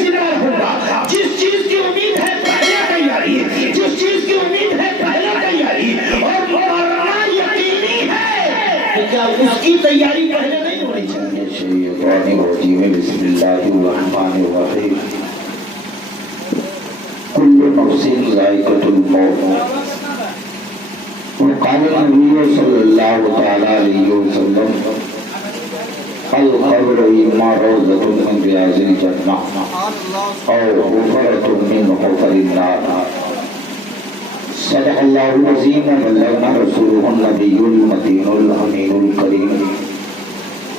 ذمہ ہوگا. جس چیز کی امید ہے پہلے تیاری، جس چیز کی امید ہے پہلے تیاری، اور مرنا یقینی ہے تو کیا اس کی تیاری پہلے نہیں ہونی چاہیے؟ شیطان الرجیم. بسم اللہ الرحمن الرحیم. کل نفس ذائقۃ الموت. وقال النبی صلی اللہ تعالی علیہ وسلم القبر اما روضۃ من ریاض الجنہ او حفرۃ من حفر النار. صدق اللہ العظیم وبلغنا رسولہ النبی المتین الامین الکریم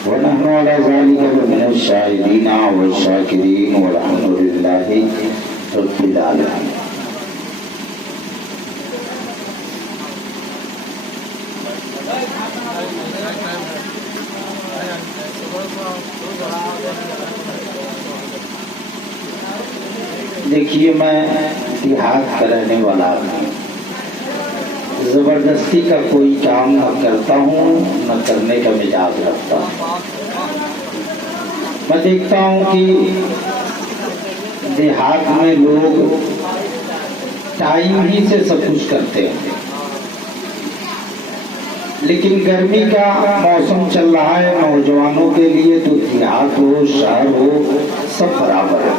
ونحن علی ذلک من الشاہدین والشاکرین والحمد للہ رب العالمین. دیکھیے میں دیہات کا رہنے والا آدمی، زبردستی کا کوئی کام نہ کرتا ہوں، نہ کرنے کا مزاج رکھتا ہوں. میں دیکھتا ہوں کہ دیہات میں لوگ ٹائم ہی سے سب کچھ کرتے ہیں، لیکن گرمی کا موسم چل رہا ہے نوجوانوں کے لیے تو دیہات ہو شہر ہو سب برابر ہے.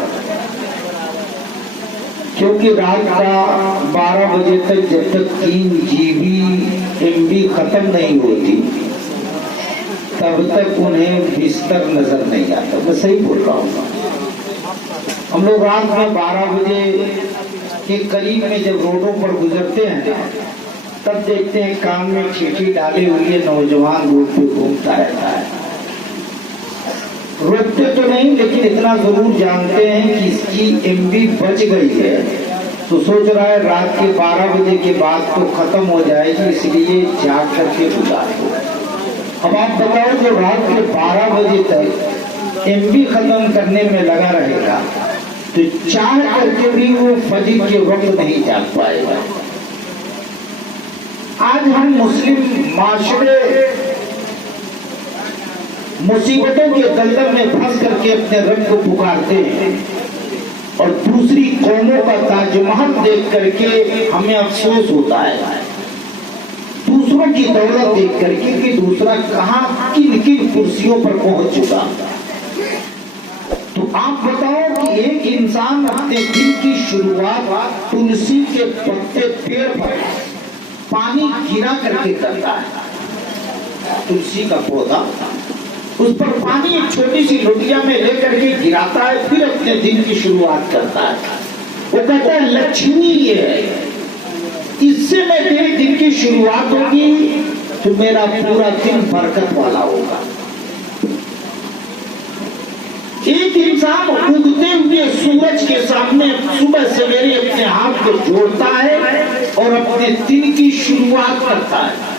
کیونکہ رات کا 12 بجے تک جب تک 3 GB MB ختم نہیں ہوتی تب تک انہیں بستر نظر نہیں آتا. میں صحیح بول رہا ہوں. ہم لوگ رات میں 12 بجے کے قریب میں جب روڈوں پر گزرتے ہیں تب دیکھتے ہیں کان میں چیٹی ڈالے ہوئے نوجوان روڈ پہ گھومتا رہتا ہے. روکتے تو نہیں لیکن اتنا ضرور جانتے ہیں کہ اس کی MB بچ گئی ہے تو سوچ رہا ہے رات کے 12 بجے کے بعد تو ختم ہو جائے گی اس لیے جاگ کر کے گزار دو. اب آپ بتاؤ جو رات کے 12 بجے تک MB ختم کرنے میں لگا رہے گا تو چاہ کر کے بھی وہ فجر کے وقت نہیں جاگ پائے گا. آج ہم مسلم معاشرے مصیبتوں کے دلدل میں پھنس کر کے اپنے رب کو پکارتے ہیں اور دوسری قوموں کا تاج محل دیکھ کر کے ہمیں افسوس ہوتا ہے، دوسروں کی دولت دیکھ کر کے کہ دوسرا کہاں کن کن کرسیوں پر پہنچ چکا. تو آپ بتاؤ کہ ایک انسان اپنے دن کی شروعات تلسی کے پتے پیڑ پر پانی گرا کر کے کرتا ہے. تلسی کا پودا اس پر پانی ایک چھوٹی سی لوٹیا میں لے کر کے گراتا ہے، پھر اپنے دن کی شروعات کرتا ہے. وہ کہتا ہے لکشمی یہ ہے، اس سے میں میرے دن کی شروعات ہوگی تو میرا پورا دن برکت والا ہوگا. ایک انسان اگتے ہوئے سورج کے سامنے صبح سویرے اپنے ہاتھ کو جوڑتا ہے اور اپنے دن کی شروعات کرتا ہے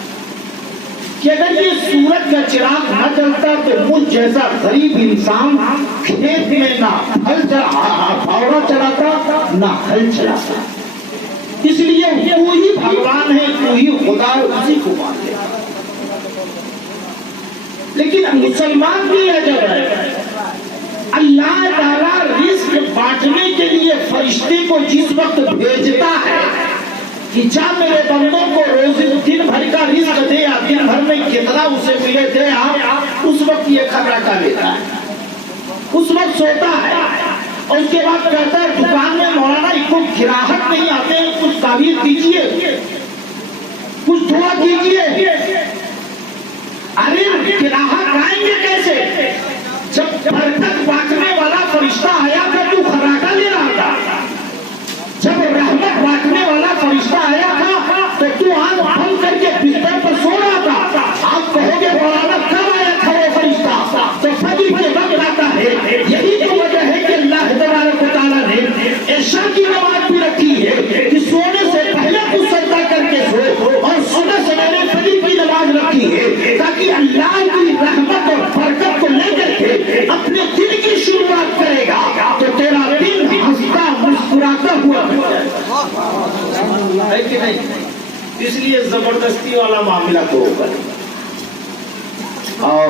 کہ اگر یہ سورج کا چراغ نہ جلتا تو مجھ جیسا غریب انسان کھیت میں نہ پھاوڑا چلاتا نہ ہل چلاتا. اس لیے تو ہی بھگوان ہے، تو ہی خدا ہے، اسی کو مانتے. لیکن مسلمان بھی عجب ہے، اللہ تعالیٰ رزق بانٹنے کے لیے فرشتے کو جس وقت بھیجتا ہے کہ جا میرے بندوں کو روز دن بھر کا رزق دے یا دن بھر میں کتنا اسے ملے دے، اس وقت یہ خبر کا لیتا ہے، اس وقت سوتا ہے اور اس کے بعد کہتا ہے دکان میں مولانا کو گراہک نہیں آتے ہیں، کچھ تعبیر دیجیے، کچھ دعا کیجیے. ارے گراہک آئیں گے کیسے جب برکت بانٹنے والا فرشتہ آیا تھا تو خراٹا لے رہا تھا، جب رحمت بانٹنے والا فرشتہ آیا تھا تو تو آنکھ بند کر کے بستر پر سو رہا تھا. آپ کہو گے مولانا کب آیا تھا وہ فرشتہ؟ تو فجر کے وقت آتا ہے. یہی تو وجہ ہے کہ اللہ تبارک و تعالیٰ نے عشاء کی نماز بھی رکھی ہے کہ سونے سے پہلے تو سجدہ کر کے سو، اور صبح سویرے فجر کی نماز رکھی ہے تاکہ اللہ کی رحمت اور برکت کو لے کر کے اپنے دل کی شروعات کرے گا تو تیرا دن ہنستا مسکراتا ہوا ہے کہ نہیں. اس لیے زبردستی والا معاملہ تو ہوگا. اور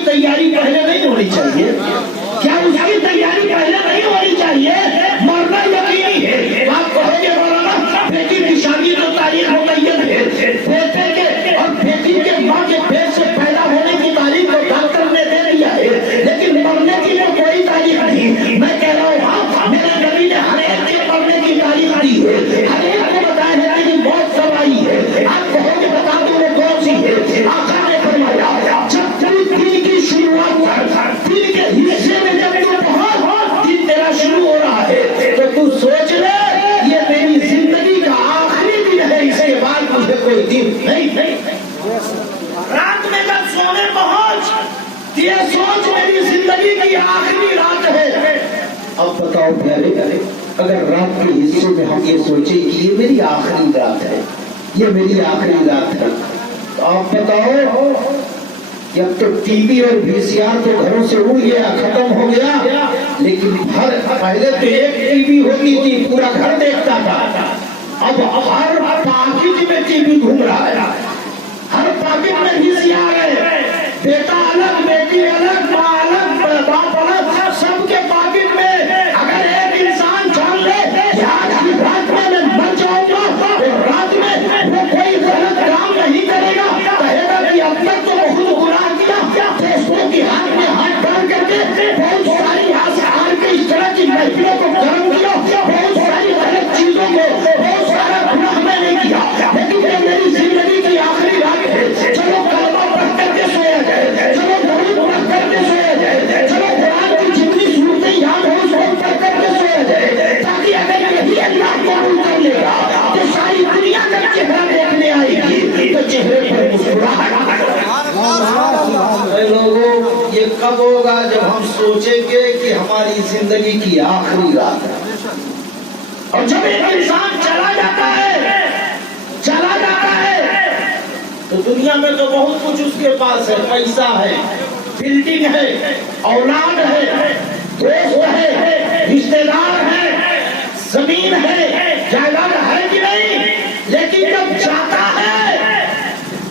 کی تیاری پہلے نہیں ہونی چاہیے؟ کیا اس کی تیاری پہلے نہیں ہونی چاہیے؟ مرنا یقینی ہے. آپ کہو گے مولانا بیٹی کی شادی تو تاریخ متعین ہے، بیٹے کے اور بیٹی کے ماں کے پیٹ سے پیدا ہونے کی تاریخ تو ڈاکٹر نے دے دیا ہے، لیکن مرنے کی تو کوئی تاریخ نہیں. میں کہہ رہا ہوں ہاں، میرے نبی نے ہر ایک کے مرنے کی تاریخ دی ہے، ہر ایک کو بتایا ہے کہ موت کب آئی ہے. آپ کہو گے بتا دو وہ کون سی ہے؟ آقا نے فرمایا جب دن کی شروعات دن کے حصے میں جب تو پہنچ دن تیرا شروع ہو رہا ہے تو تو سوچ لے یہ میری زندگی کا آخری دن ہے، اس کے بعد مجھے کوئی دن نہیں. رات میں جب سونے پہنچ یہ سوچ میری زندگی کی آخری رات ہے. اب بتاؤ پیارے اگر رات کے حصے میں ہم یہ سوچیں کہ یہ میری آخری رات ہے، یہ میری آخری رات ہے، تو آپ بتاؤ جب تو ٹی وی اور وی سی آر تو گھروں سے اڑ گیا، ختم ہو گیا، لیکن پہلے تو ایک ٹی وی ہوتی تھی پورا گھر دیکھتا تھا، اب ہر پاکٹ میں ٹی وی گھوم رہا ہے، ہر پاکٹ میں وی سی آر ہے، بیٹا الگ بیٹی الگ ماں الگ باپ الگ، سب کے پاکٹ میں. اگر ایک انسان جان لے کہ آج کی رات میں مر جاؤں گا تو رات میں وہ کوئی غلط کام نہیں کرے گا، کہے گا کہ اب تک تو بہت گناہ کیا، دوستوں کی ہاتھ میں ہاتھ ڈال کر کے بہت ساری آسان کے اس طرح کی محفلوں کو گرم کیا، بہت ساری غلط چیزوں کو، بہت سارا گناہ میں نے کیا، لیکن یہ میری زندگی کی آخری رات ہے. چلو کلمہ پڑھ کر کے سویا جائے، چلو درود پڑھ کر کے سویا جائے، چلو قرآن کی جتنی صورتیں یاد ہو اس کو پڑھ کر کے سویا جائے، تاکہ اگر یہی اللہ قبول کر لے گا تو ساری دنیا کا چہرہ دیکھنے آئے گی تو چہرے پر مسکراہٹ. لوگوں یہ کب ہوگا جب ہم سوچیں گے کہ ہماری زندگی کی آخری رات ہے. اور جب ایک انسان چلا جاتا ہے تو دنیا میں تو بہت کچھ اس کے پاس ہے، پیسہ ہے، بلڈنگ ہے، اولاد ہے، دوست ہے، رشتے دار ہے، زمین ہے، جائیداد ہے کہ نہیں، لیکن جب جاتا ہے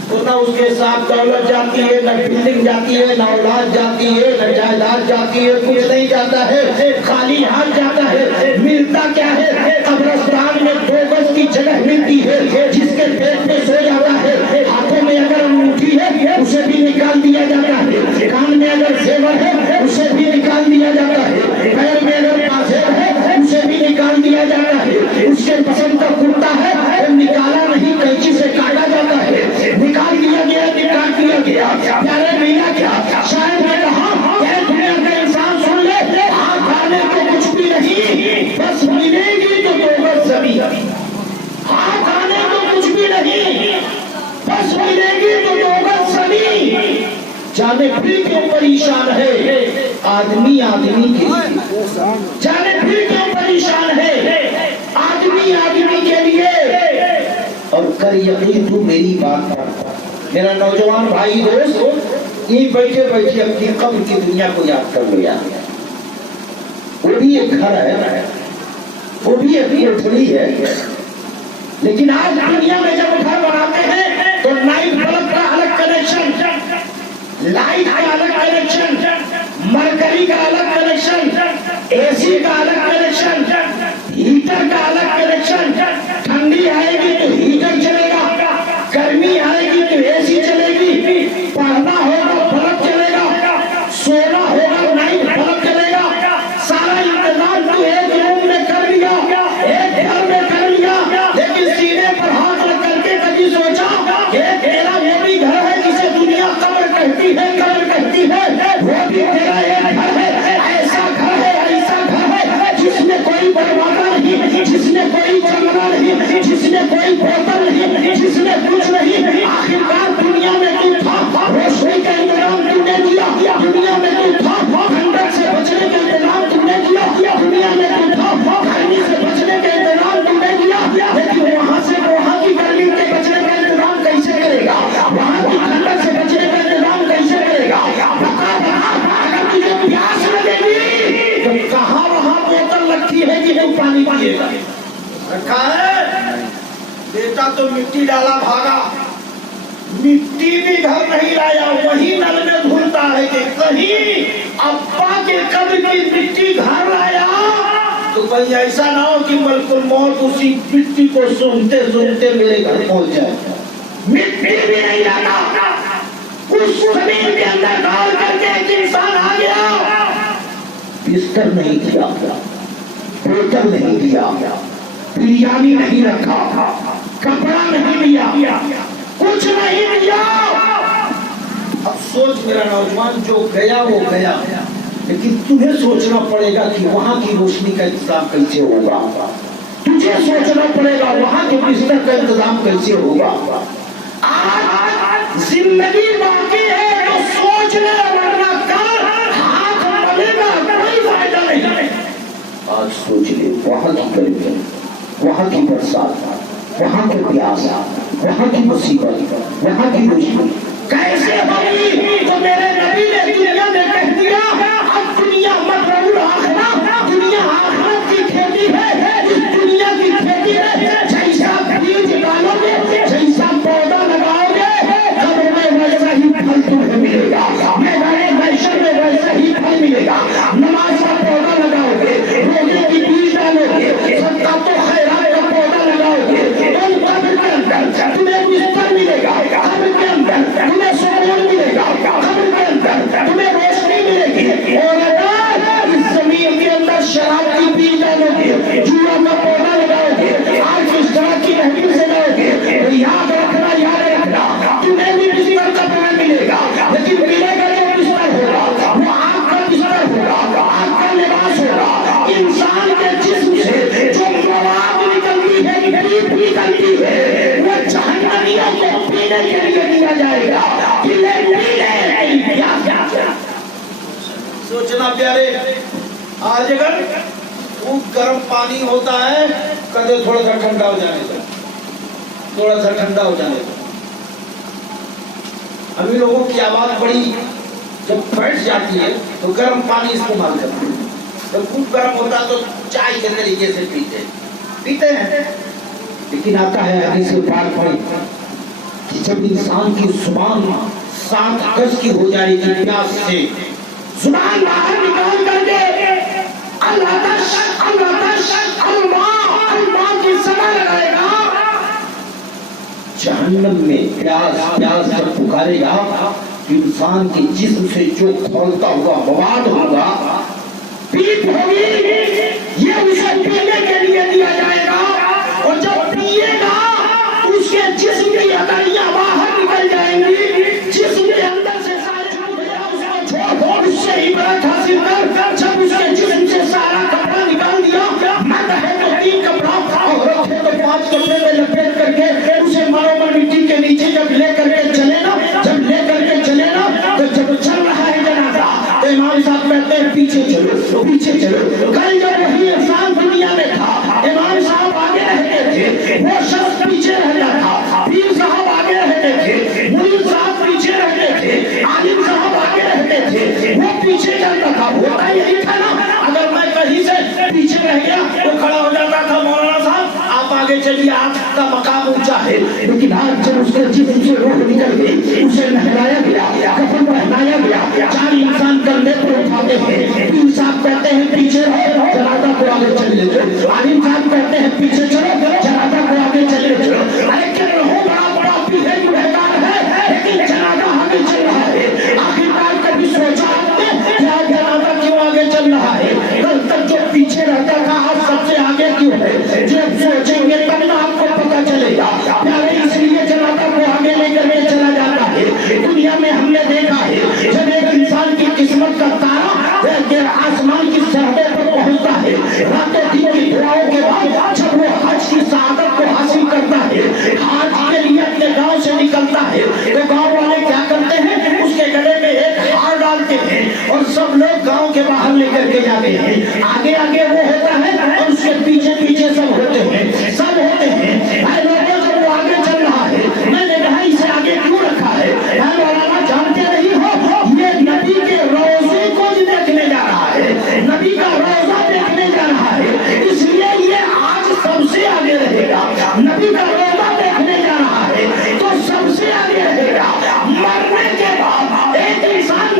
تو نہ اس کے ساتھ دولت جاتی ہے، نہ بلڈنگ جاتی ہے، نہ اولاد جاتی ہے، نہ جائیداد جاتی ہے، کچھ نہیں جاتا ہے، خالی ہاتھ جاتا ہے. ملتا کیا ہے؟ قبرستان میں 2 گز کی جگہ ملتی ہے، جس کے پیٹ پہ سو جاتا ہے، ہاتھوں میں اگر انگوٹھی ہے اسے بھی نکال دیا جاتا ہے، کان میں اگر زیور ہے اسے بھی نکال دیا جاتا ہے، پیر میں اگر پاسیر ہے اسے بھی نکال دیا جاتا ہے، اس کے پسند کا کرتا ہے وہ نکالا نہیں قینچی سے کاٹا جاتا ہے، نکال دیا گیا، نکال دیا گیا. پیارے میاں کیا شاید میں کہا کہ دنیا کا انسان سن لے، ہاتھ آنے کو کچھ بھی نہیں، بس ملے گی تو 2 گز زمین. ہاتھ آنے کو کچھ بھی نہیں، بس ملے گی تو 2 گز زمین. جانے پھر کیوں پریشان ہے آدمی آدمی کے لیے، جانے پھر کیوں پریشان ہے آدمی آدمی کے لیے. اور کر یقین تو میری بات پر، میرا نوجوان بھائی دوست یہ بیٹھے بیٹھے اپنی قبر کی دنیا کو یاد کر لیا. وہ بھی ایک گھر ہے، وہ بھی ایک کوٹھڑی ہے، لیکن آج دنیا میں جب گھر بناتے ہیں تو نائٹ بلب کا الگ کنیکشن، لائٹ کا الگ کنیکشن، مرکری کا الگ کنیکشن، اے سی کا الگ کنیکشن، ہیٹر کا الگ کنیکشن. ٹھنڈی آئے گی تو ہیٹر چلے گا، گرمی آئے گی تو اے سی چلے گی، پڑھنا ہوگا بلب چلے گا، سونا ہوگا نائٹ بلب چلے گا. سارا انتظام تو ایک روم میں کر لیا، ایک گھر میں کر لیا، لیکن سینے پر ہاتھ رکھ کر کے کبھی سوچا کہ تیرا وہ بھی گھر ہے جسے دنیا قبر کہتی ہے، قبر کہتی ہے، وہ بھی تیرا ایک گھر ہے، ایسا گھر ہے، ایسا گھر ہے جس میں کوئی دروازہ نہیں، جس میں کوئی جنگلہ نہیں، جس میں کوئی بوتل نہیں، جس میں کچھ نہیں. آخرکار دنیا میں تو تھا، روشنی کا انتظام تم نے کیا، دنیا میں تو تھا، ٹھنڈک سے بچنے کا انتظام تم نے کیا، دنیا میں تو تھا، گرمی سے بچنے کا انتظام تم نے کیا، لیکن وہاں سے وہاں کی گرمی سے بچنے کا انتظام کیسے کرے گا؟ وہاں کی ٹھنڈک سے بچنے کا انتظام کیسے کرے گا؟ اگر تجھے پیاس لگے گی تو کہاں وہاں بوتل رکھی ہے کہ نہیں پانی پیے گا؟ رکھا ہے. بیٹا تو مٹی ڈالا بھاگا، مٹی بھی گھر نہیں لایا، وہی نل میں دھلتا ہوتا ہے کہ کہیں ابا کے قبر کی مٹی گھر آیا تو کہیں ایسا نہ ہو کہ ملک الموت اسی مٹی کو سنتے سنتے میرے گھر پہنچ جائے. مٹی بھی نہیں لاتا, اس زمین کے اندر ڈال کر کے ایک انسان آ گیا, بستر نہیں دیا, بوتل نہیں دیا, بریانی نہیں رکھا, کپڑا نہیں لیا, کچھ نہیں دیا. اب سوچ میرا نوجوان, جو گیا وہ گیا, لیکن تمہیں سوچنا پڑے گا کہ وہاں کی روشنی کا انتظام کیسے ہوگا, تجھے سوچنا پڑے گا وہاں کے بستر کا انتظام کیسے ہوگا. آج زندگی باقی ہے تو سوچ لے, ورنہ کل ہاتھ ملے گا کوئی فائدہ نہیں. آج سوچ لے, وہاں کی گرمی, وہاں کی برسات, وہاں کے پیاس, وہاں کی مصیبت, وہاں کی روشنی کیسے ہوگی. تو میرے نبی نے دنیا میں کہہ دیا, اب دنیا مغرور آخرت, دنیا آخرت کی کھیتی ہے. اس دنیا کی کھیتی ہے, جیسا بیج ڈالو گے, جیسا پودا لگاؤ گے, قبر میں ویسا ہی پھل تمہیں ملے گا, میدان محشر میں ویسا ہی پھل ملے گا. نماز کا پودا لگاؤ گے, روزے کی بیج ڈالو گے, صدقات و خیرات کا پودا لگاؤ گے, تو قبر کے اندر تمہیں بستر ملے گا, قبر کے اندر تمہیں سکون ملے گا, قبر کے اندر تمہیں روشنی ملے گی. اور اگر اس زمین کے اندر شراب کی بیج ڈالو گے, جوا کا پودا لگاؤ گے, آج اس طرح کی محفل سے لاؤ گے, تو یاد رکھنا, یاد رکھنا, تمہیں بھی بستر قبر میں ملے گا, لیکن ملے گا جو بستر ہوگا وہ آگ کا بستر ہوگا, آگ کا لباس ہوگا. انسان کے جسم سے جو مواد نکلتی ہے, پیپ نکلتی ہے, وہ جہنمیوں کو پینے کے لیے دیا جائے گا. سوچنا پیارے, آج اگر خوب گرم پانی ہوتا ہے, کدے تھوڑا سا ٹھنڈا ہو جانے دو, تھوڑا سا ٹھنڈا ہو جانے دو. ہم لوگوں کی آواز بڑی جب بیٹھ جاتی ہے تو گرم پانی استعمال کرتے ہیں, جب خوب گرم ہوتا تو چائے کے طریقے سے پیتے ہیں. لیکن آتا ہے حدیث پاک پڑھی کہ جب انسان کی زبان 7 گز کی ہو جائے گی پیاس سے, زبان باہر نکال کر کے العطش العطش الماء الماء کی سنا لگائے گا, جہنم میں پیاس پیاس جب پکارے گا, انسان کے جسم سے جو کھولتا ہوا مواد ہوگا, پیپ ہوگی, یہ اسے پینے کے لیے دیا جائے گا. اور جب پیے گا اس کے جسم کی ادائیاں باہر نکل جائیں گی, جسم کے اندر سے سارے اس کو چھوڑ, اس سے عبرت حاصل کر. جب اس کے جسم سے سارا کپڑا نکال دیا, مرد ہے تو 3 کپڑا, عورت ہے تو 5 کپڑے میں لپیٹ کر کے اسے مرومر مٹی کے نیچے جب لے کر کے چلے نا, جب لے کر کے چلے نا, تو جب چل رہا ہے جنازہ, تو امام صاحب کہتے ہیں پیچھے چلو, پیچھے چلو. کل جب وہی انسان دنیا میں تھا, امام صاحب آگے رہتے تھے, وہ شخص پیچھے رہتا تھا, پیر صاحب آگے رہتے تھے, مرید صاحب پیچھے رہتے تھے, عالم صاحب آگے رہتے تھے, وہ پیچھے چلتا تھا. ہوتا یہی تھا نا, اگر میں کہیں سے پیچھے رہ گیا وہ کھڑا ہو جاتا تھا, مولانا صاحب آپ آگے چلیے, آپ کا مقام اونچا ہے. لیکن آج جب اس کے جسم سے روح نکل گئی, اسے نہلایا گیا, کفن پہنایا گیا, 4 انسان کندھے پر اٹھاتے ہیں. پیر صاحب کہتے ہیں پیچھے رہو, جنازہ کو آگے چلے جاؤ. عالم صاحب کہتے ہیں پیچھے چلو, جنازہ کو آگے چلے جاؤ. ارے کہ رہو بڑا بڑا بھی ہے, گنہگار ہے, لیکن جنازہ آگے چل رہا ہے. آخرکار کبھی سوچا آپ نے کیا جنازہ کیوں آگے چل رہا ہے؟ کل تک جو پیچھے رہتا تھا آج سب سے آگے کیوں ہے؟ جب سوچیں گے تب نہ آپ کو پتہ چلے گا. پیارے اس لیے جنازہ کو آگے لے کر کے چلا جاتا ہے. دنیا میں ہم نے دیکھا ہے جب ایک انسان کی قسمت کا تارا آسمان کی سرحدوں پر پہنچتا ہے, راتوں دن کی دعاؤں کے بعد جب وہ حج کی سعادت کو حاصل کرتا ہے, حج کے لیے اپنے گاؤں سے نکلتا ہے, تو گاؤں والے کیا کرتے ہیں, اس کے گلے میں ایک ہار ڈالتے ہیں اور سب لوگ گاؤں کے باہر لے کر کے جاتے ہیں. آگے آگے وہ ہوتا ہے اور اس کے پیچھے پیچھے سب ہوتے ہیں, سب ہوتے ہیں. اے لوگوں جب وہ آگے چل رہا ہے, میں نے کہا اسے آگے کیوں رکھا ہے؟ اے مولانا جانتے نہیں ہو, یہ نبی کے روزے کو دیکھنے جا رہا ہے, نبی کا روزہ دیکھنے جا رہا ہے, اس لیے یہ آج سب سے آگے رہے گا. نبی کا روزہ دیکھنے جا رہا ہے تو سب سے آگے رہے گا. مرنے کے بعد ایک انسان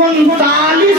39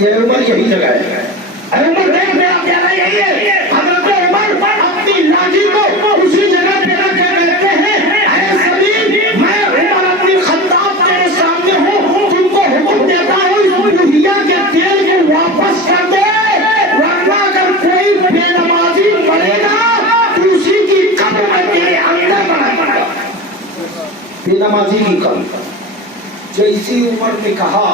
یہ عمر یہی جگہ ہے. عمر دیکھ میرا پیارا یہی ہے. حضرت عمر اپنی لاٹھی کو اسی جگہ پہ رکھ کے کہتے ہیں اے زمین میں عمر اپنی خطاب تیرے سامنے ہوں, تم کو حکم دیتا ہوں اس بڑھیا کے تیل کو واپس کر دے, ورنہ اگر کوئی بے نمازی مرے گا تو اسی کی قبر میں تیرے اندر بنا گا. بے نمازی کی قبر. جیسی عمر نے کہا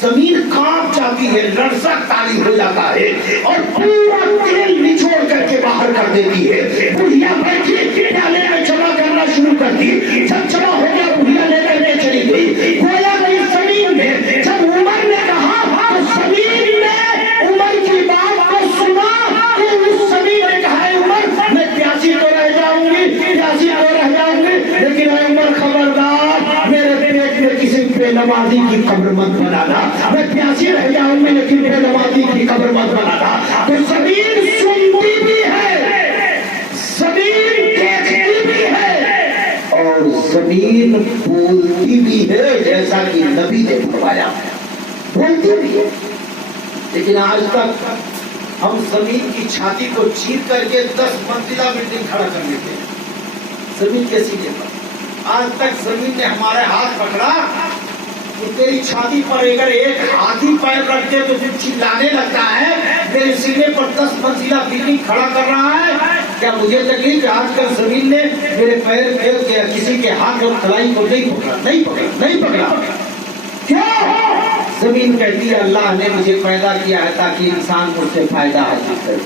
زمین کانپ جاتی ہے, لرزہ تاری ہو جاتا ہے اور پورا تیل نچوڑ کر کے باہر کر دیتی ہے. بڑھیا بیٹھی پیالے میں جمع کرنا شروع کر دی. جب جمع ہو گیا بڑھیا لے کر کے چلی گئی. گویا نہیں زمین میں جب عمر نے کہا تو زمین نے عمر کی بات کو سنا تو اس زمین نے کہا اے عمر میں پیاسی تو رہ جاؤں گی, پیاسی تو رہ جاؤں گی, لیکن اے عمر خبردار میرے پیٹ میں کسی بے نمازی کی قبر مت بنانا. میں پیاسی رہ جاؤں گی لیکن بے نمازی کی قبر مت بنانا. تو زمین سنتی بھی ہے, زمین دیکھتی بھی ہے اور زمین بولتی بھی ہے, جیسا کہ نبی نے فرمایا بولتی بھی ہے. لیکن آج تک ہم زمین کی چھاتی کو چیر کر کے 10 منزلہ بلڈنگ کھڑا کر لیتے ہیں زمین کے سینے پر. آج تک زمین نے ہمارے ہاتھ پکڑا کہ تیری چھاتی پر اگر ایک ہاتھی پیر رکھ دے تو پھر چلانے لگتا ہے میرے سینے پر 10 منزلہ بلڈنگ کھڑا کر رہا ہے. کیا مجھے تکلیف کہ آج کل زمین نے میرے پیر پہ کسی کے ہاتھ اور کلائی کو نہیں پکڑا. کیوں؟ زمین کہتی ہے اللہ نے مجھے پیدا کیا ہے تاکہ انسان مجھ سے فائدہ حاصل کرے,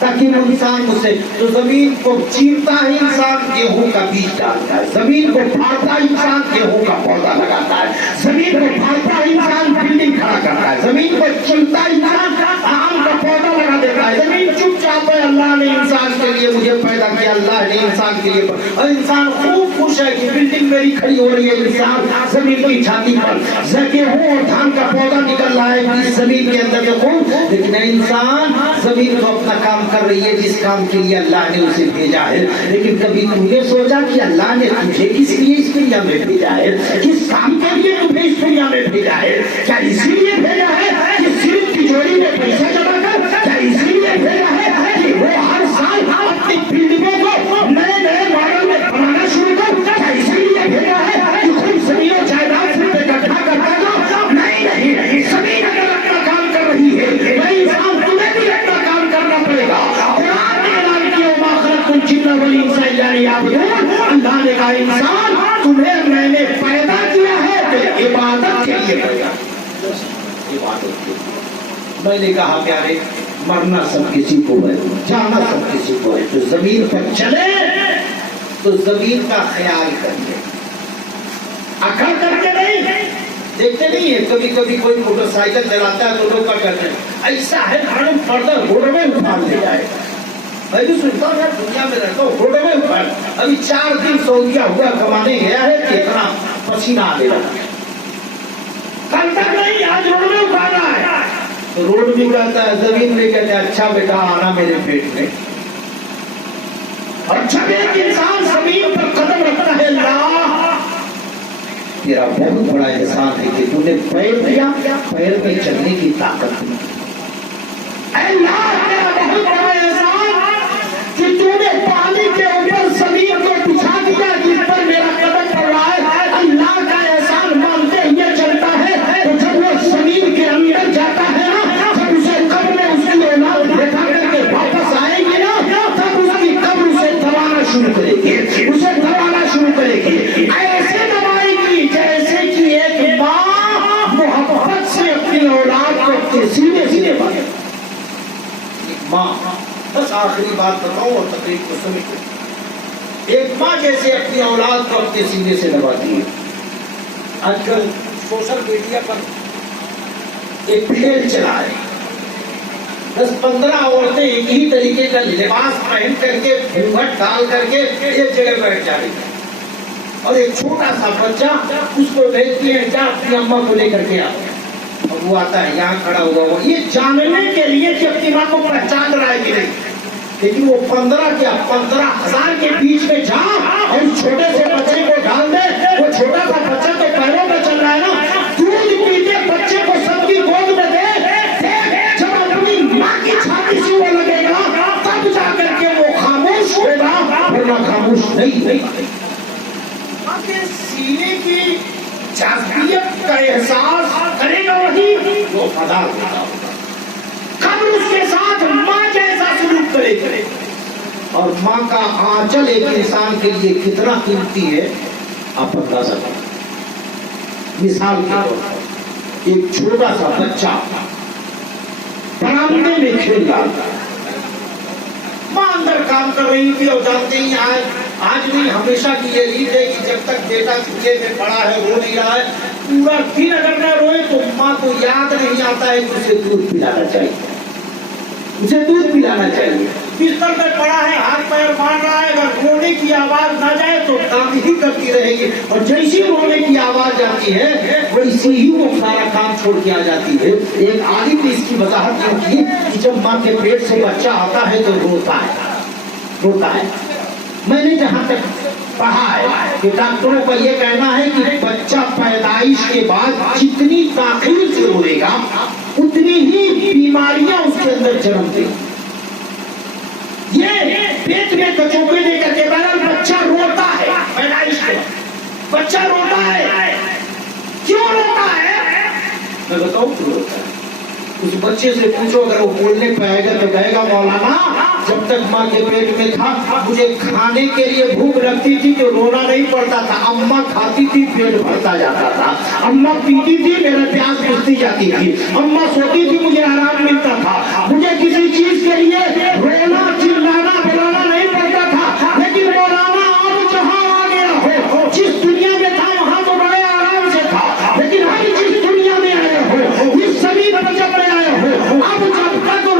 تاکہ انسان مجھ سے. تو زمین کو چیرتا ہے انسان گیہوں کا بیج ڈالتا ہے, زمین کو پھاڑتا انسان گیہوں کا پودا لگاتا ہے, زمین کو پھاڑتا انسان بلڈنگ کھڑا کرتا ہے, زمین کو چلتا انسان آم کا پودا لگا دیتا ہے. زمین چپ چاپ ہے اللہ نے انسان کے لیے مجھے پیدا کیا, اللہ نے انسان کے لیے, اور انسان خوب خوش ہے کہ بلڈنگ میری کھڑی ہو رہی ہے. انسان زمین کی چھاتی پر گیہوں اور دھان کا پودا نکل رہا ہے زمین کے اندر سے خوب. لیکن انسان زمین کو اپنا کام کر رہی ہے جس کام کے لیے اللہ نے اسے بھیجا ہے. لیکن کبھی تم نے سوچا کہ اللہ نے تجھے کس لیے اس دنیا میں بھیجا ہے, کس کام کے لیے تمہیں اس دنیا میں بھیجا ہے؟ کیا اسی لیے بھیجا ہے کہ صرف تجوری میں پیسہ جمع کر؟ کیا اسی لیے بھیجا ہے کہ وہ ہر سال اپنی بلڈنگوں کو نئے ماڈل میں بنانا شروع کر؟ کیا اسی لیے بھیجا ہے کہ خود زمین و جائیداد صرف اکٹھا کرتا جاؤ؟ نہیں, زمین اگر اپنا کام کر رہی ہے تو انسان تمہیں بھی اپنا کام کرنا پڑے گا. اللہ نے کہا انسان تمہیں میں نے پیدا کیا ہے تو عبادت کے لیے پیدا کیا. میں نے کہا پیارے مرنا سب کسی کو ہے, جانا سب کسی کو ہے, تو زمین پر چلے تو زمین کا خیال کریں, اکڑ کر کے نہیں. دیکھتے نہیں ہے کبھی کبھی کوئی موٹر سائیکل چلاتا ہے تو لوگ کیا کہتے ہیں ایسا ہے کھڑے پڑتا روڈ میں اٹھا لے جائے. میں بھی سنتا ہوں یار دنیا میں رہتا ہوں روڈ میں اٹھا, ابھی 4 دن سعودیہ ہوا کمانے گیا ہے کہ اتنا پسینہ آنے لگا, کل تک نہیں آج روڈ میں اٹھانا ہے. تو روڈ بھی کہتا ہے, زمین بھی کہتا ہے اچھا بیٹا آنا میرے پیٹ میں. اور جب ایک انسان زمین پر قدم رکھتا ہے اللہ تیرا بہت بڑا احسان ہے کہ تو نے پیر دیا, پیر میں چلنے کی طاقت دی. اللہ تیرا بہت بڑا احسان کہ تو نے پانی کے اوپر زمین کو بچھا دیا جس پر میرا قدم پڑ رہا ہے. اللہ کا احسان مانتے ہوئے چلتا ہے تو جب وہ زمین کے اندر جاتا ہے نا, جب اسے قبر میں اس کی اولاد بٹھا کر کے واپس آئے گی نا, تب اس کی قبر اسے دبانا شروع کرے گی, اسے دبانا شروع کرے گی. ایسے دبائے گی جیسے کہ ایک ماں محبت سے اپنی اولاد کو سینے بنے. ماں, بس آخری بات بتاؤں اور تقریب کو سمجھ. ایک ماں جیسے اپنی اولاد کو اپنے سینے سے دباتی ہے. آج کل سوشل میڈیا پر ایک کھیل چلا ہے, 10-15 عورتیں ایک ہی طریقے کا لباس پہن کر کے گھونگھٹ ڈال کر کے ایک جگہ بیٹھ جا رہی ہے, اور ایک چھوٹا سا بچہ اس کو دیکھتی ہے کیا اپنی اماں کو لے کر کے آتا ہے, اور وہ آتا ہے یہاں کھڑا ہوا ہوا یہ جاننے کے لیے کہ اپنی ماں کو پہچان رہا ہے کہ نہیں. لیکن وہ 15,000 کے بیچ میں جا اور اس چھوٹے سے بچے کو ڈال دے. وہ چھوٹا سا بچہ تو پیروں میں چل رہا ہے نا, دودھ پیتے بچے کو سب کی گود میں دے نہیں ہوگا۔ ماں کے سینے کی جاذبیت کا احساس کرے گا وہی وہ فدا ہوتا ہوگا، قبر اس کے ساتھ ماں جیسا سلوک کرے گا۔ اور ماں کا آنچل ایک انسان کے لیے کتنا قیمتی ہے آپ اندازہ کریں۔ مثال کے طور پر ایک چھوٹا سا بچہ برآمدے میں کھیل رہا تھا، ماں اندر کام کر رہی تھی، اور جانتے ہی آج نہیں ہمیشہ کی یہ ریت ہے کہ جب تک بیٹا چولہے میں پڑا ہے رو نہیں رہا ہے، پورا دن اگر نہ روئے تو ماں کو یاد نہیں آتا ہے کہ اسے دودھ پلانا چاہیے، اسے دودھ پلانا چاہیے۔ بستر میں پڑا ہے، ہاتھ پیر مار رہا ہے، اگر رونے کی آواز نہ جائے تو کام ہی کرتی رہے گی، اور جیسی رونے کی آواز آتی ہے ویسے ہی وہ سارا کام چھوڑ کے آ جاتی ہے۔ ایک عالم نے اس کی وضاحت یہ کی کہ جب ماں کے پیٹ سے بچہ آتا ہے تو روتا ہے۔ میں نے جہاں تک پڑھا ہے کہ ڈاکٹروں کا یہ کہنا ہے کہ بچہ پیدائش کے بعد جتنی تاخیر سے روئے گا اتنی ہی بیماریاں اس کے اندر جنم دیں گی۔ یہ پیٹ میں کچوکے دے کر کے بہرحال بچہ روتا ہے، پیدائش کے بچہ روتا ہے، کیوں روتا ہے؟ میں بتاؤں کیوں روتا ہے؟ اس بچے سے پوچھو، اگر وہ بولنے پہ آئے گا تو کہے گا مولانا جب تک ماں کے پیٹ میں تھا مجھے کھانے کے لیے بھوک لگتی تھی تو رونا نہیں پڑتا تھا، اماں کھاتی تھی پیٹ بھرتا جاتا تھا، اماں پیتی تھی میرا پیاس بجھتی جاتی تھی، اماں سوتی تھی مجھے آرام ملتا تھا، مجھے کسی چیز کے لیے رونا چلانا بلانا نہیں پڑتا تھا۔ لیکن مولانا اب جہاں آ گیا ہو، جس دنیا میں تھا وہاں تو بڑے آرام سے تھا، لیکن اب جس دنیا میں آئے ہو اس زمین پر جب میں آئے ہو اب جب تک رو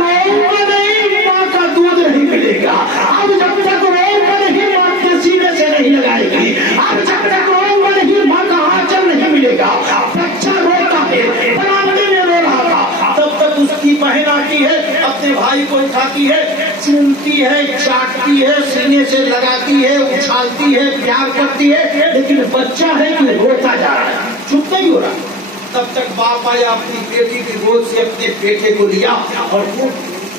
نہیں ماں کا دودھ نہیں ملے گا، اب جب تک رو نہیں ماں کے سینے سے نہیں لگائے گی، اب جب تک رو نہیں ماں کا آنچل نہیں ملے گا۔ بچہ روتا ہے، برآمدے میں رو رہا تھا، تب تک اس کی بہن آتی ہے، اپنے بھائی کو اٹھاتی ہے، چومتی ہے، چاٹتی ہے، سینے سے لگاتی ہے، اچھالتی ہے، پیار کرتی ہے، لیکن بچہ ہے کہ روتا جا رہا ہے، چپ نہیں ہو رہا۔ تب تک باپ آیا، اپنی بیٹی کی گود سے اپنے بیٹے کو لیا اور وہ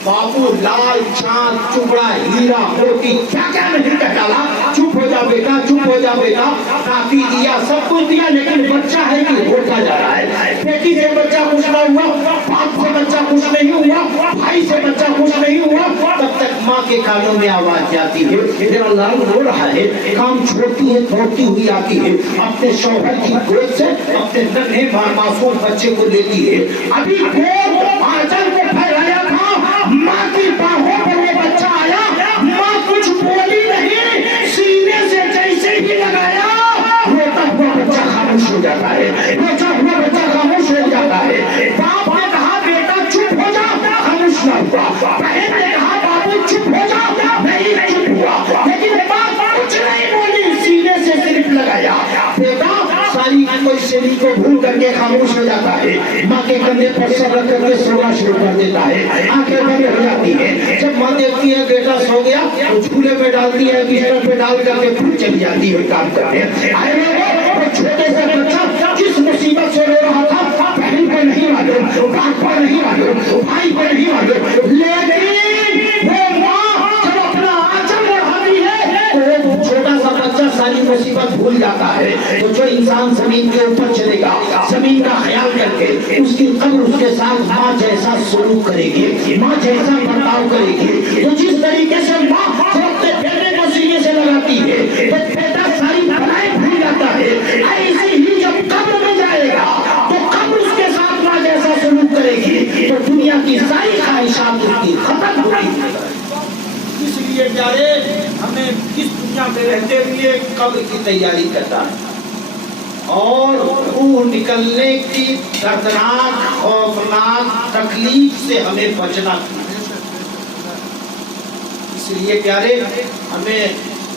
بابو لال چاند چبڑا ہیرا موتی کیا کیا نہیں کہہ ڈالا، چپ ہو جا بیٹا، چپ ہو جا بیٹا، کافی دیا، سب کچھ دیا، لیکن بچہ ہے کہ روتا جا رہا ہے۔ بیٹی سے بچہ خوش نہ ہوا، باپ سے بچہ خوش نہیں ہوا، بھائی سے بچہ خوش نہیں ہوا، تب تک ماں کے کانوں میں آواز جاتی ہے میرا لال رو رہا ہے، کام چھوڑتی ہے، دوڑتی ہوئی آتی ہے، اپنے شوہر کی گود سے اپنے ننھے معصوم بچے کو لیتی ہے، ابھی گود آنچل کو پھیلایا تھا، ماں کی باہوں پر وہ بچہ آیا، ماں کچھ بولی نہیں، سینے سے جیسے ہی لگایا روتا ہوا بچہ خاموش ہو جاتا ہے، روتا ہوا بچہ خاموش ہو جاتا ہے۔ باپ نے کہا بیٹا چپ ہو جا، خاموش نہ ہوا، بہن نے کہا بابو چپ ہو جا، نہیں چپ ہوا، لیکن باپ کچھ نہیں بولی، سینے سے صرف لگایا۔ بیٹا ساری کوئی سیلی کو بھول کر کے خاموش ہو جاتا ہے، ماں کے کندھے پر سر رکھ کر کے سونا شروع کر دیتا ہے، آنکھیں بند ہو جاتی ہے۔ جب ماں دیکھتی ہے بیٹا سو گیا تو جھولے پہ ڈالتی ہے، بستر پہ ڈال کر کے پھر چلی جاتی ہے کام کرنے۔ آئے لوگوں، وہ چھوٹے سے بچہ جس مصیبت سے رو رہا تھا، بہن کو نہیں معلوم، باپ کو نہیں معلوم، بھائی کو نہیں معلوم، لیکن وہ ماں جب اپنا آنچل بڑھاتی ہے تو وہ چھوٹا سا بچہ ساری مصیبت بھول جاتا ہے۔ تو جو انسان زمین کے اوپر چلے گا، زمین کا خیال کر کے اس کی قبر اس کے ساتھ ماں جیسا سلوک کرے گی، ماں جیسا برتاؤ کرے گی۔ تو جس طریقے سے ماں جو اپنے بیٹے کو سینے سے لگاتی ہے تو بیٹا ساری بلائیں بھول جاتا ہے، ایسے ہی جب قبر میں جائے گا تو قبر اس کے ساتھ ماں جیسا سلوک کرے گی، تو دنیا کی ساری خواہشات اس کی ختم ہوگی۔ اس لیے پیارے ہمیں اس دنیا میں رہتے ہوئے قبر کی تیاری کرنا ہے، اور روح نکلنے کی دردناک خوفناک تکلیف سے ہمیں بچنا ہے۔ اس لیے پیارے ہمیں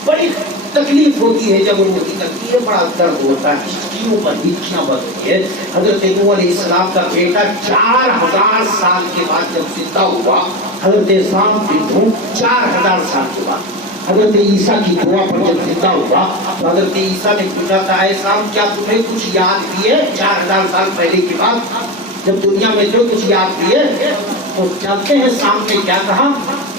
بڑی تکلیف ہوتی ہے جب روح نکلتی ہے، بڑا درد ہوتا ہے، ہسٹیوں پر ہچکیاں بڑھتی ہے۔ حضرت نوح علیہ السلام کا بیٹا 4000 سال کے بعد جب زندہ ہوا، حضرت سام بن نوح 4000 سال کے بعد حضرت عیسیٰ کی دعا پر جب زندہ ہوا تو حضرت عیسیٰ نے پوچھا تھا اے سام کیا تمہیں کچھ یاد بھی ہے 4000 سال پہلے کی بات، جب دنیا میں جو کچھ یاد بھی ہے؟ تو جانتے ہیں سام نے کیا کہا؟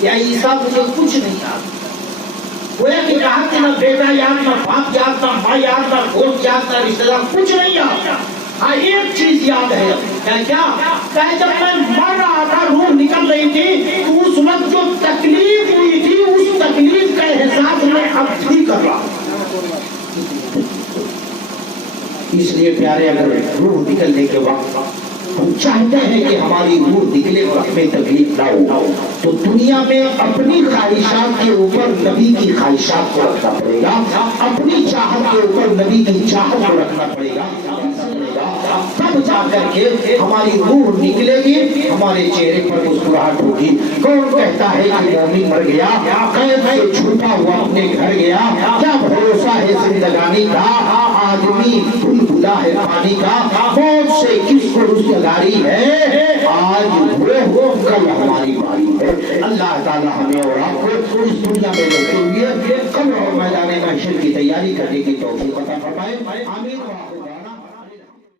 یا عیسیٰ مجھے کچھ نہیں یاد، گویا کہ کہا کہ نہ بیٹا یاد، نہ باپ یاد، نہ ماں یاد، نہ دوست یاد، نہ رشتہ دار، کچھ نہیں یاد. ہاں ایک چیز یاد ہے. کیا کہ جب میں مر رہا تھا، روح نکل رہی تھی، تو اس وقت جو تکلیف ہوئی تھی اس تکلیف کا احساس میں اب بھی کر رہا ہوں. اس لیے پیارے اگر روح نکلنے کے وقت ہم چاہتے ہیں کہ ہماری روح نکلے اور ہمیں تکلیف نہ ہو، تو دنیا میں اپنی خواہشات کے اوپر نبی کی خواہشات کو رکھنا پڑے گا، اپنی چاہت کے اوپر نبی کی چاہت کو رکھنا پڑے گا. تب جا کر کے ہماری روح نکلے گی، ہمارے چہرے پر مسکراہٹ ہوگی. کون کہتا ہے کہ مومن مر گیا، قید سے چھوٹا ہوا اپنے گھر گیا؟ کیا بھروسہ ہے زندگانی کا، آدمی بھول بھلا ہے پانی کا. موت سے کس کو رشتےداری ہے، آج وہ کل ہماری باری ہے. اللہ تعالی ہمیں اور آپ کو اس دنیا میں رہتے ہوئے قبر اور میدان محشر کی تیاری کرنے کی توفیق عطا فرمائے. آمین.